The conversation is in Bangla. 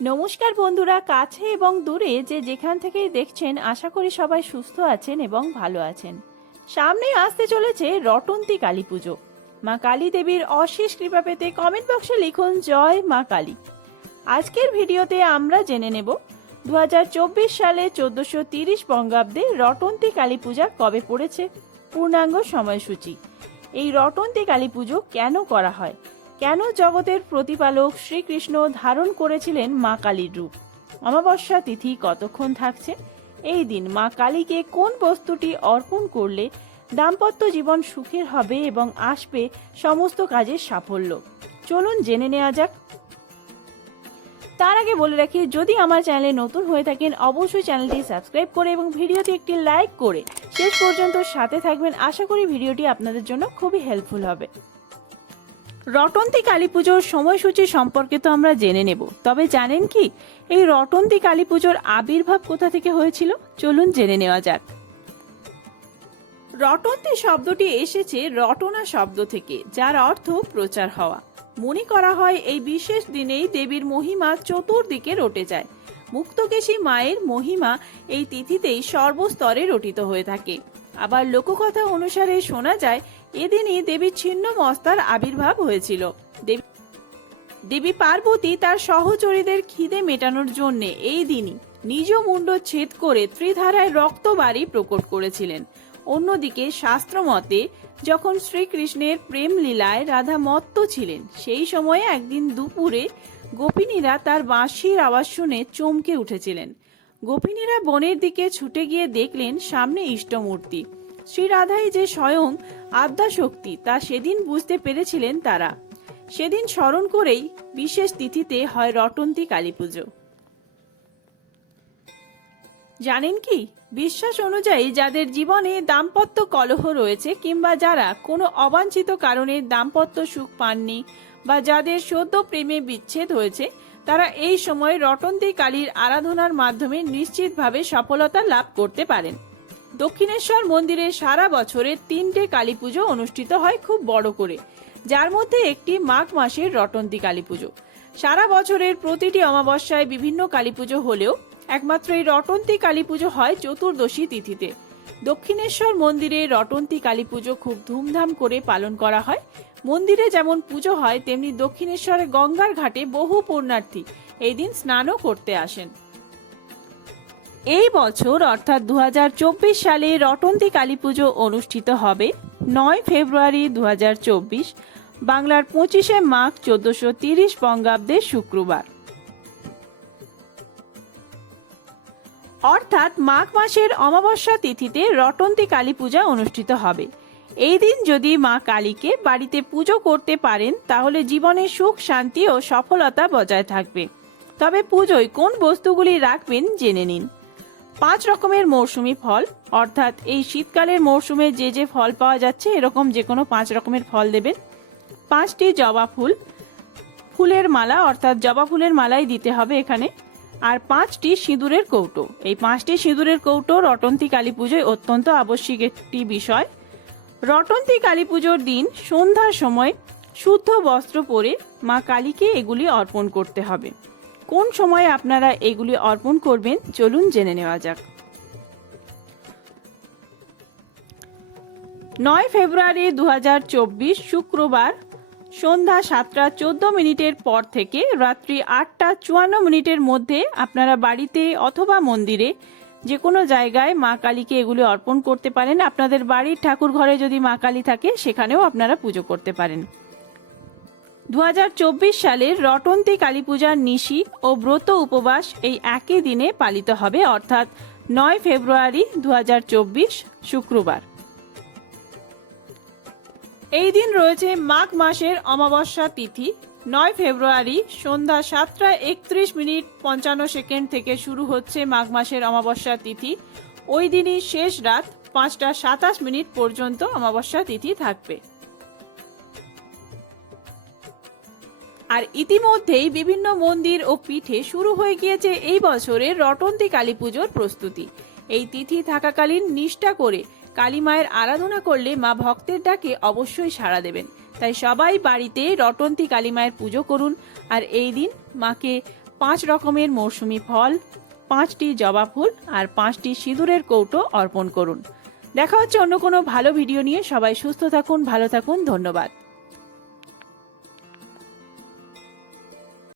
নমস্কার বন্ধুরা, কাছে এবং দূরে যে যেখান থেকেই দেখছেন, আশা করি সবাই সুস্থ আছেন এবং ভালো আছেন। সামনে আসতে চলেছে রটন্তী কালী পুজো। মা কালী দেবীর অশেষ কৃপা পেতে কমেন্ট বক্সে লিখুন জয় মা কালী। আজকের ভিডিওতে আমরা জেনে নেব 2024 সালে 1430 বঙ্গাব্দে রটন্তী কালী পূজা কবে পড়েছে, পূর্ণাঙ্গ সময়সূচি। এই রটন্তী কালী পুজো কেন করা হয়, কেন জগতের প্রতিপালক শ্রীকৃষ্ণ ধারণ করেছিলেন মা কালীর রূপ, অমাবস্যা তিথি কতক্ষণ থাকছে, এই দিন মা কালীকে কোন বস্তুটি অর্পণ করলে দাম্পত্য জীবন সুখের হবে এবং আসবে সমস্ত কাজের সাফল্য। চলুন জেনে নেওয়া যাক। তার আগে বলে রাখি, যদি আমার চ্যানেলে নতুন হয়ে থাকেন অবশ্যই চ্যানেলটি সাবস্ক্রাইব করে এবং ভিডিওটি একটি লাইক করে শেষ পর্যন্ত সাথে থাকবেন। আশা করি ভিডিওটি আপনাদের জন্য খুবই হেল্পফুল হবে। রটন্তী কালী পুজোর সময়সূচি সম্পর্কে তো আমরা জেনে নেব, তবে জানেন কি এই রটন্তী কালী পুজোর আবির্ভাব কোথা থেকে হয়েছিল? চলুন জেনে নেওয়া যাক। রটন্তী শব্দটি এসেছে রটনা শব্দ থেকে, যার অর্থ প্রচার হওয়া। মনে করা হয় এই বিশেষ দিনেই দেবীর মহিমা চতুর্দিকে রটে যায়। মুক্তকেশী মায়ের মহিমা এই তিথিতেই সর্বস্তরে রটিত হয়ে থাকে। আবার লোককথা অনুসারে শোনা যায় এদিনই দেবী ছিন্ন মস্তার আবির্ভাব হয়েছিল। দেবী পার্বতী তার সহচরীদের খিদে মেটানোর জন্য এই দিনই নিজ মুন্ড ছেদ করে ত্রিধারায় রক্তবাড়ি প্রকট করেছিলেন। অন্যদিকে শাস্ত্র মতে যখন শ্রীকৃষ্ণের প্রেম লীলায় রাধা মত্ত ছিলেন, সেই সময়ে একদিন দুপুরে গোপিনীরা তার বাঁশির আওয়াজ শুনে চমকে উঠেছিলেন। গোপিনীরা বনের দিকে ছুটে গিয়ে দেখলেন সামনে ইষ্টমূর্তি। শ্রী রাধাই যে স্বয়ং আদ্যাশক্তি তা সেদিন বুঝতে পেরেছিলেন তারা। সেদিন স্মরণ করেই বিশেষ তিথিতে হয় রটন্তী কালী পুজো। জানেন কি, বিশ্বাস অনুযায়ী যাদের জীবনে দাম্পত্য কলহ রয়েছে কিংবা যারা কোনো অবাঞ্ছিত কারণে দাম্পত্য সুখ পাননি বা যাদের সদ্য প্রেমে বিচ্ছেদ হয়েছে, তারা এই সময় রটন্তী কালীর আরাধনার মাধ্যমে নিশ্চিতভাবে সফলতা লাভ করতে পারেন। দক্ষিণেশ্বর মন্দিরে সারা বছরে 3টে কালী পুজো অনুষ্ঠিত হয় খুব বড় করে, যার মধ্যে একটি মাঘ মাসের রটন্তী কালী পুজো। সারা বছরের প্রতিটি অমাবস্যায় বিভিন্ন কালী পুজো হলেও একমাত্র এই রটন্তী কালী পুজো হয় চতুর্দশী তিথিতে। দক্ষিণেশ্বর মন্দিরে রটন্তী কালী পুজো খুব ধুমধাম করে পালন করা হয়। মন্দিরে যেমন পুজো হয় তেমনি দক্ষিণেশ্বরে গঙ্গার ঘাটে বহু পুণ্যার্থী এই দিন স্নানও করতে আসেন। এই বছর অর্থাৎ 2024 সালে রটন্তী কালী পুজো অনুষ্ঠিত হবে 9 ফেব্রুয়ারি 2024, বাংলার 25শে মাঘ 1430 বঙ্গাব্দে শুক্রবার। অর্থাৎ মাঘ মাসের অমাবস্যা তিথিতে রটন্তী কালী পূজা অনুষ্ঠিত হবে। এই দিন যদি মা কালীকে বাড়িতে পুজো করতে পারেন তাহলে জীবনে সুখ শান্তি ও সফলতা বজায় থাকবে। তবে পুজোয় কোন বস্তুগুলি রাখবেন জেনে নিন। 5 রকমের মৌসুমী ফল, অর্থাৎ এই শীতকালের মৌসুমে যে যে ফল পাওয়া যাচ্ছে এরকম যে কোনো 5 রকমের ফল দেবেন। 5টি জবা ফুল, ফুলের মালা অর্থাৎ জবা ফুলের মালাই দিতে হবে এখানে। আর 5টি সিঁদুরের কৌটো। এই 5টি সিঁদুরের কৌটো রটন্তী কালী পুজোয় অত্যন্ত আবশ্যিক একটি বিষয়। রটন্তী কালী পুজোর দিন সন্ধ্যার সময় শুদ্ধ বস্ত্র পরে মা কালীকে এগুলি অর্পণ করতে হবে। কোন সময় আপনারা এগুলি অর্পণ করবেন চলুন জেনে নেওয়া যাক। 9 ফেব্রুয়ারি 2024 শুক্রবার সন্ধ্যা 7টা14 পর থেকে রাত্রি 8টা54 মধ্যে আপনারা বাড়িতে অথবা মন্দিরে যে কোনো জায়গায় মা কালীকে এগুলি অর্পণ করতে পারেন। আপনাদের বাড়ির ঠাকুর ঘরে যদি মা কালী থাকে সেখানেও আপনারা পুজো করতে পারেন। 2024 সালের রটন্তী কালী পূজার নিশি ও ব্রত উপবাস এই একই দিনে পালিত হবে, অর্থাৎ 9 ফেব্রুয়ারি 2024 শুক্রবার। এই দিন রয়েছে মাঘ মাসের অমাবস্যা তিথি। 9 ফেব্রুয়ারি সন্ধ্যা 7টা31:55 থেকে শুরু হচ্ছে মাঘ মাসের অমাবস্যা তিথি। ওই দিনই শেষ রাত 5টা27 পর্যন্ত অমাবস্যা তিথি থাকবে। আর ইতিমধ্যেই বিভিন্ন মন্দির ও পীঠে শুরু হয়ে গিয়েছে এই বছরের রটন্তী কালী পুজোর প্রস্তুতি। এই তিথি থাকাকালীন নিষ্ঠা করে কালী মায়ের আরাধনা করলে মা ভক্তের ডাকে অবশ্যই সাড়া দেবেন। তাই সবাই বাড়িতে রটন্তী কালী মায়ের পুজো করুন আর এই দিন মাকে 5 রকমের মৌসুমী ফল, 5টি জবা ফুল আর 5টি সিঁদুরের কৌটো অর্পণ করুন। দেখা হচ্ছে অন্য কোনো ভালো ভিডিও নিয়ে। সবাই সুস্থ থাকুন, ভালো থাকুন, ধন্যবাদ।